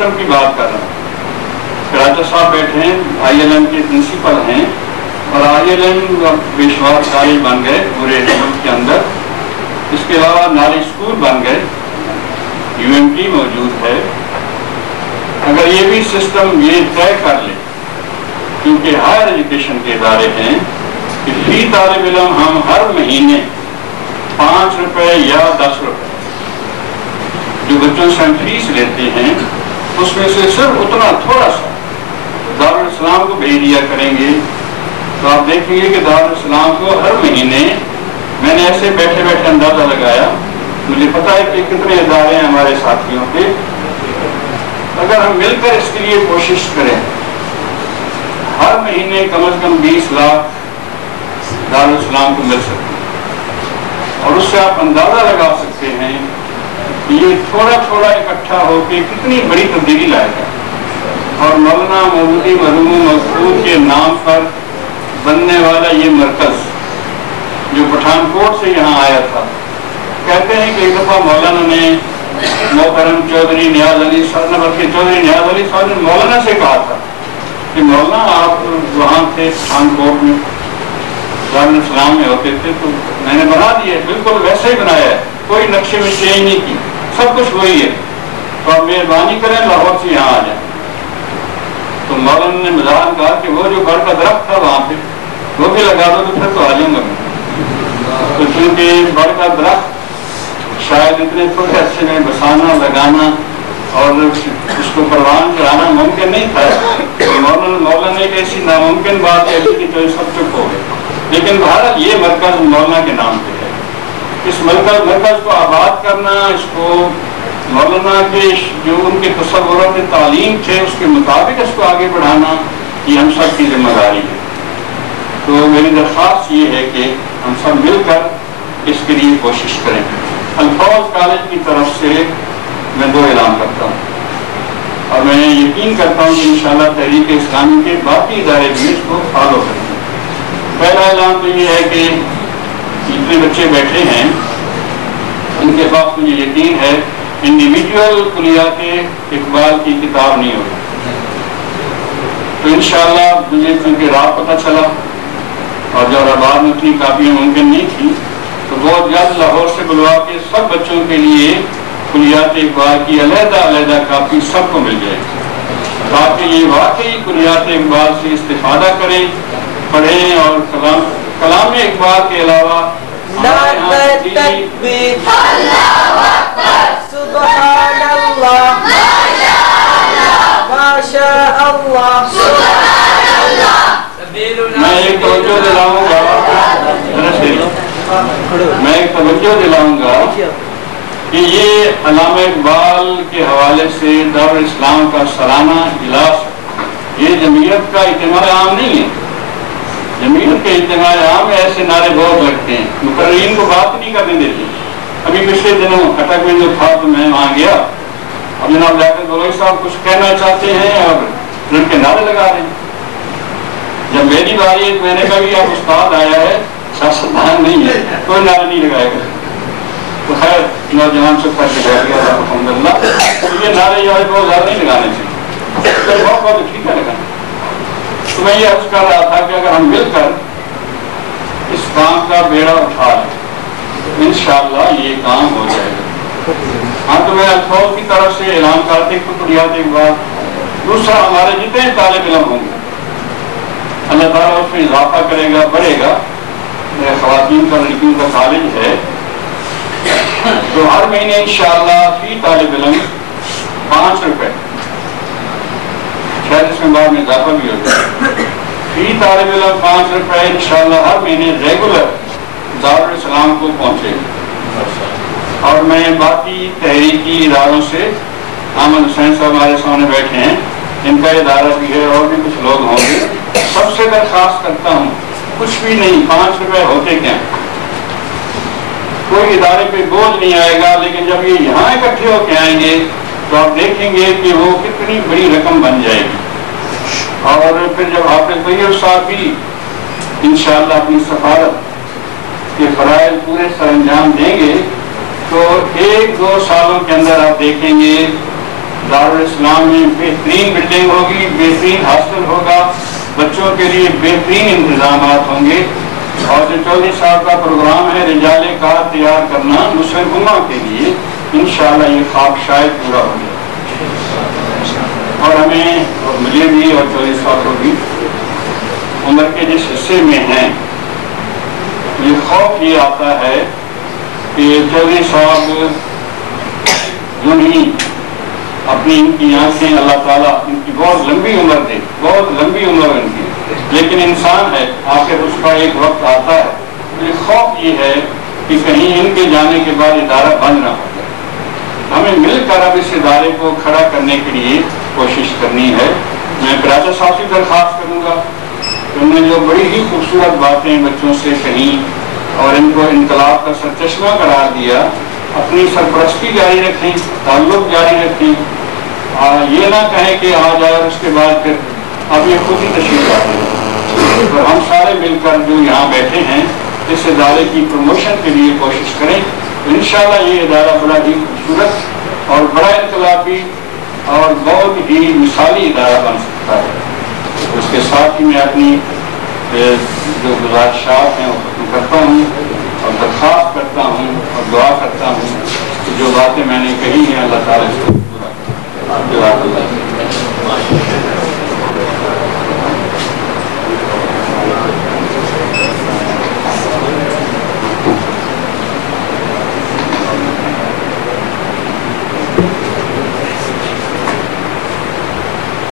System کی بات کر رہا ہوں. کراچا صاحب بیٹھے ہیں, ILM کے پرنسپل ہیں, اور ILM پیشوار کالج بن گئے پورے ملک کے اندر. اس کے علاوہ نالج اسکول بن گئے, UMT موجود ہے. اگر یہ بھی سسٹم یہ طے کر لے, کیونکہ ہائر ایجوکیشن کے ادارے ہیں, کہ فی طالب علم ہم ہر مہینے 5 روپے یا 10 روپے جو بچوں سے ہم فیس لیتے ہیں, اس میں سے صرف اتنا تھوڑا سا دارالاسلام کو بھیج دیا کریں گے, تو آپ دیکھیں گے کہ دارالاسلام کو ہر مہینے, میں نے ایسے بیٹھے بیٹھے اندازہ لگایا, مجھے پتا ہے کہ کتنے ادارے ہیں ہمارے ساتھیوں کے, اگر ہم مل کر اس کے لیے کوشش کریں, ہر مہینے کم از کم 20 لاکھ دارالاسلام کو مل سکتے ہیں. اور اس سے آپ اندازہ لگا سکتے ہیں کہ یہ تھوڑا تھوڑا اکٹھا ہو کے کتنی بڑی تبدیلی لائے گا. اور مولانا مودودی مرحوم مقبول کے نام پر بننے والا یہ مرکز جو پٹھان کوٹ سے یہاں آیا تھا, کہتے ہیں کہ ایک دفعہ مولانا نے محترم چودھری نیاز علی صاحب, بلکہ چودھری نیاز علی صاحب نے مولانا سے کہا تھا کہ مولانا آپ وہاں تھے پٹھان کوٹ میں, دارالاسلام میں ہوتے تھے, تو میں نے بنا دیا, بالکل ویسے ہی بنایا ہے, کوئی نقشے میں چینج نہیں کی, سب کچھ وہی ہے, تو آپ مہربانی کریں لاہور سے یہاں آ جائیں. تو مولانا نے مزاح کہا کہ وہ جو بڑ کا درخت تھا وہاں پہ وہ بھی لگا دو تو پھر تو آ جاؤں گا میں. تو چونکہ بڑ کا درخت شاید اتنے تھوڑے عرصے میں بسانا, لگانا اور اس کو پروان کرانا ممکن نہیں تھا, تو مولانا نے ایک ایسی ناممکن بات کہی کہ جو سب چپ ہو گئے. لیکن بہرحال یہ مرکز مولانا کے نام پہ ہے. اس مرکز کو آباد کرنا, اس کو مولانا کے جو ان کے تصورات تعلیم تھے اس کے مطابق اس کو آگے بڑھانا, یہ ہم سب کی ذمہ داری ہے. تو میری درخواست یہ ہے کہ ہم سب مل کر اس کے لیے کوشش کریں. الفاظ کالج کی طرف سے میں 2 اعلان کرتا ہوں, اور میں یقین کرتا ہوں کہ انشاءاللہ تحریک اسلامی کے باقی ادارے بھی اس کو فالو کریں گے. پہلا اعلان تو یہ ہے کہ جتنے بچے بیٹھے ہیں ان کے پاس مجھے یقین ہے انڈیویجول کلیات اقبال کی کتاب نہیں ہوگی. تو انشاءاللہ مجھے کیونکہ رات پتہ چلا اور جب آباد میں اتنی کاپیاں ممکن نہیں تھی, تو بہت جلد لاہور سے بلوا کے سب بچوں کے لیے کلیات اقبال کی علیحدہ علیحدہ کاپی سب کو مل جائے, تاکہ یہ واقعی کلیات اقبال سے استفادہ کریں, پڑھیں, اور کلام اقبال کے علاوہ سبحان اللہ, ماشاء اللہ, میں ایک توجہ دلاؤں گا کہ یہ علامہ اقبال کے حوالے سے دارالاسلام کا سالانہ اجلاس, یہ جمعیت کا اجتماع عام نہیں ہے. جمعیت کے اجتماع عام میں ایسے نعرے بہت لگتے ہیں, مقررین کو بات نہیں کرنے دیتے. ابھی پچھلے دنوں کٹک میں جو تھا تو میں وہاں گیا, اب جناب جا کر بولوئی صاحب کچھ کہنا چاہتے ہیں اور ان کے نعرے لگا رہے ہیں. جب میری باری ہے میں نے کہا کہ اب استاد آیا ہے, سیاستدان نہیں ہے, کوئی نعرے نہیں لگائے گا. تو خیر نوجوان سے کر کے بیٹھ گیا الحمدللہ. تو یہ نعرے جو ہے بہت زیادہ نہیں لگانے چاہیے, بہت ٹھیک ہے لگانا. تو میں یہ عرض کر رہا تھا کہ اگر ہم مل کر اس کام کا بیڑا اٹھا لیں, انشاءاللہ یہ کام ہو جائے گا. ہاں تو میں الفاظ کی طرف سے اعلان کرتے کلیات اقبال. دوسرا, ہمارے جتنے طالب علم ہوں گے اللہ تعالیٰ اس میں اضافہ کرے گا, بڑھے گا. خواتین کا لڑکیوں کا کالج ہے, تو ہر مہینے انشاءاللہ فی طالب علم 5 روپے, شاید اس میں بعد میں اضافہ بھی ہوتا ہے, فی طالب علم 5 روپے انشاءاللہ ہر مہینے ریگولر دارالاسلام کو پہنچے گا. اور میں باقی تحریکی اداروں سے, احمد حسین صاحب ہمارے سامنے بیٹھے ہیں, ان کا ادارہ بھی ہے اور بھی کچھ لوگ ہوں گے, سب سے درخواست کرتا ہوں کچھ بھی نہیں, 5 روپے ہوتے کیا, کوئی ادارے پہ بوجھ نہیں آئے گا. لیکن جب یہ یہاں اکٹھے ہو کے آئیں گے تو آپ دیکھیں گے کہ وہ کتنی بڑی رقم بن جائے گی. اور پھر جب حافظ طیب صاحب بھی انشاءاللہ اپنی سفارت کے فرائض پورے سر انجام دیں گے, تو 1-2 سالوں کے اندر آپ دیکھیں گے دارالاسلام میں بہترین بلڈنگ ہوگی، بہترین ہاسٹل ہوگا، بچوں کے لیے بہترین انتظامات ہوں گے، اور جو چودھری صاحب کا پروگرام ہے رجال کار تیار کرنا مسلم امہ کے لیے، انشاءاللہ یہ خواب شاید پورا ہو جائے۔ اور ہمیں مجھے بھی اور چودھری صاحب کو بھی عمر کے جس حصے میں ہیں، یہ خوف یہ آتا ہے کہ چودھری صاحب یوں ہی اپنی ان کی آنکھیں اللہ تعالیٰ ان کی بہت لمبی عمر دے، بہت لمبی عمر ان کی، لیکن انسان ہے، آخر اس کا ایک وقت آتا ہے۔ یہ خوف یہ ہے کہ کہیں ان کے جانے کے بعد ادارہ بند نہ ہو جائے۔ ہمیں مل کر اب اس ادارے کو کھڑا کرنے کے لیے کوشش کرنی ہے۔ میں پراجا صاحب سے درخواست کروں گا کہ انہوں نے جو بڑی ہی خوبصورت باتیں بچوں سے کہیں اور ان کو انقلاب کا سرچشمہ قرار دیا، اپنی سرپرستی جاری رکھیں، تعلق جاری رکھیں، یہ نہ کہیں کہ آ جائے اور اس کے بعد پھر اب یہ خود ہی تشریف آتے ہیں۔ اور ہم سارے مل کر جو یہاں بیٹھے ہیں اس ادارے کی پروموشن کے لیے کوشش کریں، تو انشاءاللہ یہ ادارہ بڑا ہی خوبصورت اور بڑا انقلابی اور بہت ہی مثالی ادارہ بن سکتا ہے۔ اس کے ساتھ ہی میں اپنی جو گزارشات ہیں وہ ختم کرتا ہوں اور درخواست کرتا ہوں اور دعا کرتا ہوں کہ جو باتیں میں نے کہی ہیں اللہ تعالیٰ اس کو